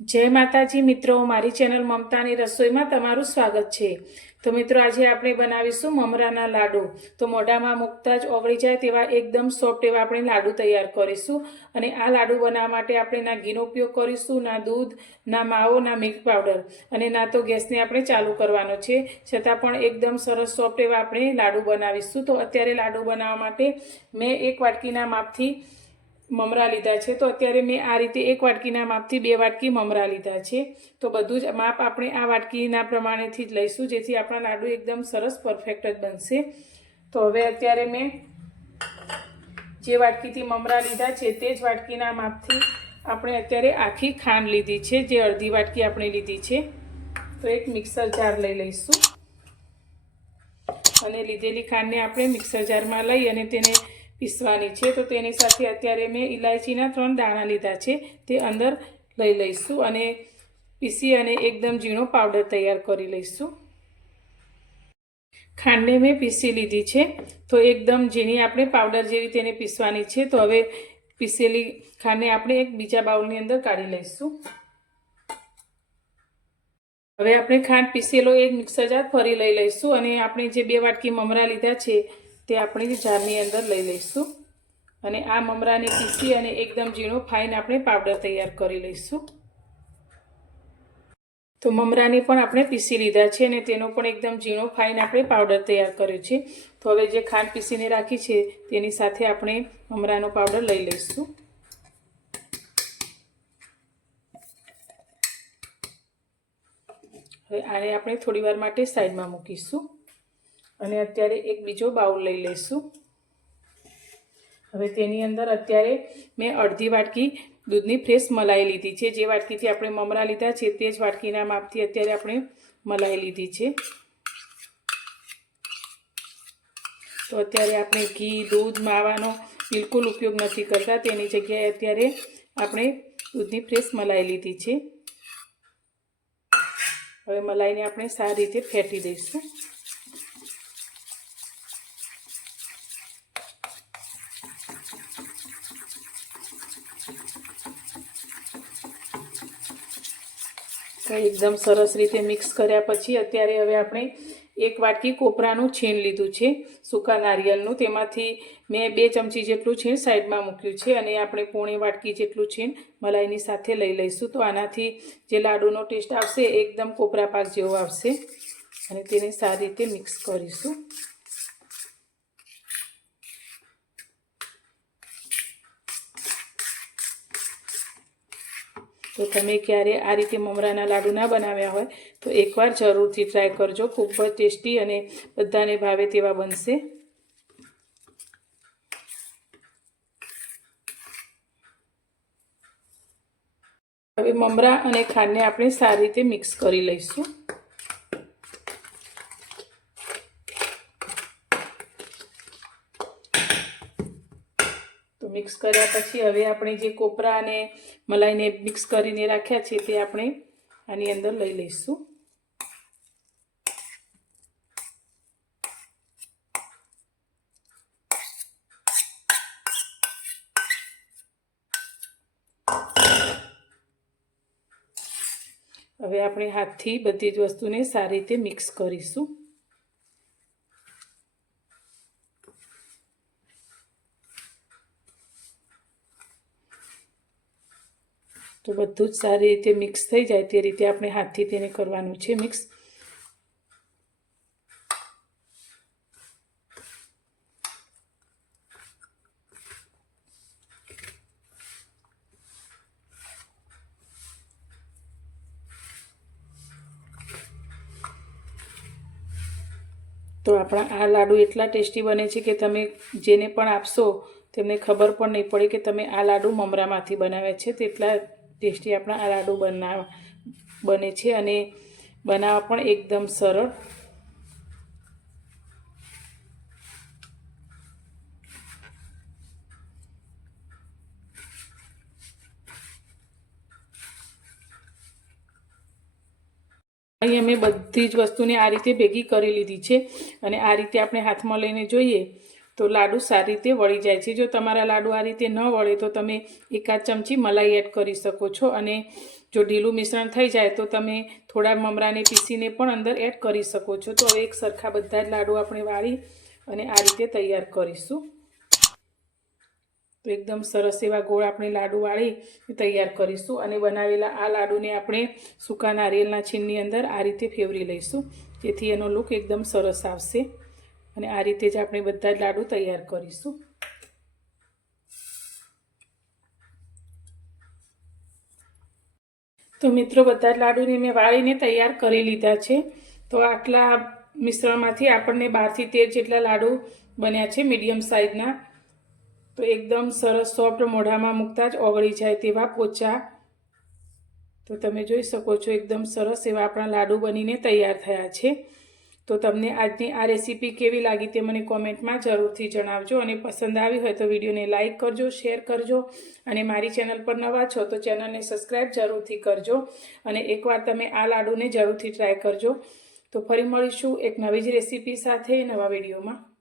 जय माताजी मित्रों, मारी चेनल ममतानी रसोई में तमारुं स्वागत है। तो मित्रों, आज आपणे बनावीशुं ममराना लाडू। तो मोढामां मूकता ज ओगળી जाय तेवा एकदम सॉफ्ट एवा आपणे लाडू तैयार करीशुं। अने आ लाडू बनाववा माटे आपणे ना घीनो उपयोग करीशुं, ना दूध, ना मावो, ना मिल्क पाउडर अने ना तो गैसने आपणे चालू करवानो छे। छतां पण एकदम सरस सॉफ्ट एवा आपणे लाडू बनावीशुं। तो अत्यारे लाडू बनाववा माटे मैं 1 वाटकीना मापथी ममरा लीधा है। तो अत्यारे मैं आ रीते 1 वाटकीना मापथी 2 वाटकी ममरा लीधा है। तो बधुं ज माप आपणे आ वाटकीना प्रमाणेथी ज लईशुं, जेथी आपणा लाडू एकदम सरस परफेक्ट ज बनशे। तो हवे अत्यारे मैं जे वाटकीथी ममरा लीधा है ते ज वाटकीना मापथी आपणे अत्यारे आखी खांड लीधी है, जे अर्धी वाटकी आपणे लीधी है। तो एक मिक्सर जार लई लईशुं अने लीधेली खांडने आपणे मिक्सर जारमां लई अने तेने पीसवानी है। तो तेनी साथे अत्यारे मैं इलायचीना 3 दाणा लीधा है, ते अंदर लई लईशुं अने पीसी अने एकदम झीणो पाउडर तैयार करी लईशुं। खांडने मैं पीसी लीधी है, तो एकदम झीणी आपणे पाउडर जेवी तेने पीसवानी है। तो हवे पीसेली खांडने आपणे एक बीजा बाउलनी अंदर काढी लईशुं। हवे आपणे खांड पीसेलो एक मिक्सर जार फरी लई लईशुं अने आपणे जे 2 वाटकी ममरा लीधा छे ते आपणे जारनी अंदर लई लईशुं अने आ ममराने पीसी अने एकदम झीणो फाइन आपणे पाउडर तैयार करी लईशुं। तो ममराने पण आपणे पीसी लीधा छे अने तेनो पण एकदम झीणो फाइन आपणे पाउडर तैयार कर्यो छे। तो हवे जे खांड पीसीने राखी छे तेनी साथे आपणे ममरानो पाउडर लई लईशुं। हवे आने आपणे थोड़ीवार माटे साइडमां मूकीशुं अने अत्यारे एक बीजो बाउल लई लईशुं। हवे तेनी अंदर अत्यारे मैं अर्धी वाटकी दूधनी फ्रेश मलाई लीधी है। जे वाटकीथी आपणे ममरा लीधा है ते ज वाटकीना मापथी अत्यारे आपणे मलाई लीधी है। तो अत्यारे आपणे घी, दूध, मावानो बिल्कुल उपयोग नहीं करता, तेनी जग्याए अत्यारे आपणे दूधनी फ्रेश मलाई लीधी है। हवे मलाईने आपणे सारी रीते फेंटी दईशुं। तो एकदम सरस रीते मिक्स कर्या पछी अत्यारे हवे आपणे 1 वाटकी कोपरानुं छीण लीधुं छे, सूका नारिયેળનું। तेमांथी मैं 2 चमची जेटલું छीण साइडमां मूक्युं छे अने आपणे पोणी वाटकी जेटલું छीण मलाईनी साथे लई लईशुं। तो आनाथी जे लाडूनो टेस्ट आवशे एकदम कोपरा पाक जेवो आवशे अने तेने सारी रीते मिक्स करीशुं। तो तमे क्यारे आ रीते ममराना लाडू ना बनाव्या होय तो एकवार जरूरथी ट्राय करजो। खूब ज टेस्टी अने बधाने भावे तेवा बनशे। हवे ममरा अने खांडने आपणे सारी रीते मिक्स करी लईशुं। तो मिक्स कर्या पछी हवे आपणे जे कोपरा अने मलाईने मिक्स करीने राख्या छे ते आपणे आनी अंदर लई लईशुं। हवे आपणे हाथथी बधी ज वस्तुने सारी रीते मिक्स करीशुं। तो बधुं ज सारी रीते मिक्स थई जाय ते रीते आपणे हाथथी तेने करवानुं छे मिक्स। तो अपना आ लाडू एटला टेस्टी बने छे कि तमे जेने पण आपशो तेमने खबर पण नहीं पड़े कि तमे आ लाडू ममरामांथी बनाव्या छे। तेटला टेस्टी अपना आ लाडू बने छे अने बनाववा पण एकदम सरल। અહીં અમે બધી જ વસ્તુને આ રીતે ભેગી કરી લીધી છે અને આ રીતે આપણે હાથમાં લઈને જોઈએ તો લાડુ સારી રીતે વળી જાય છે. જો તમારા લાડુ આ રીતે ન વળે તો તમે એકાદ ચમચી મલાઈ એડ કરી શકો છો, અને જો ઢીલું મિશ્રણ થઈ જાય તો તમે થોડા મમરાને પીસીને પણ અંદર એડ કરી શકો છો. તો હવે એક સરખા બધા જ લાડુ આપણે વાળી અને આ રીતે તૈયાર કરીશું. તો એકદમ સરસ એવા ગોળ આપણે લાડુ વાળી તૈયાર કરીશું, અને બનાવેલા આ લાડુને આપણે સૂકા નારિયેળના છીણની અંદર આ રીતે ફેવરી લઈશું, જેથી એનો લુક એકદમ સરસ આવશે. અને આ રીતે જ આપણે બધા જ લાડુ તૈયાર કરીશું. તો મિત્રો બધા જ લાડુને મેં વાળીને તૈયાર કરી લીધા છે. તો આટલા મિશ્રણમાંથી આપણને 12 થી 13 જેટલા લાડુ બન્યા છે, મીડિયમ સાઇઝના. તો એકદમ સરસ સોફ્ટ, મોઢામાં મૂકતા જ ઓગળી જાય તેવા પોચા. તો તમે જોઈ શકો છો એકદમ સરસ એવા આપણા લાડુ બનીને તૈયાર થયા છે. તો તમને આજની આ રેસીપી કેવી લાગી તે મને કોમેન્ટમાં જરૂરથી જણાવજો, અને પસંદ આવી હોય તો વિડીયોને લાઇક કરજો, શેર કરજો, અને મારી ચેનલ પર નવા છો તો ચેનલને સબસ્ક્રાઈબ જરૂરથી કરજો. અને એકવાર તમે આ લાડુને જરૂરથી ટ્રાય કરજો. તો ફરી મળીશું એક નવી જ રેસીપી સાથે નવા વિડીયોમાં.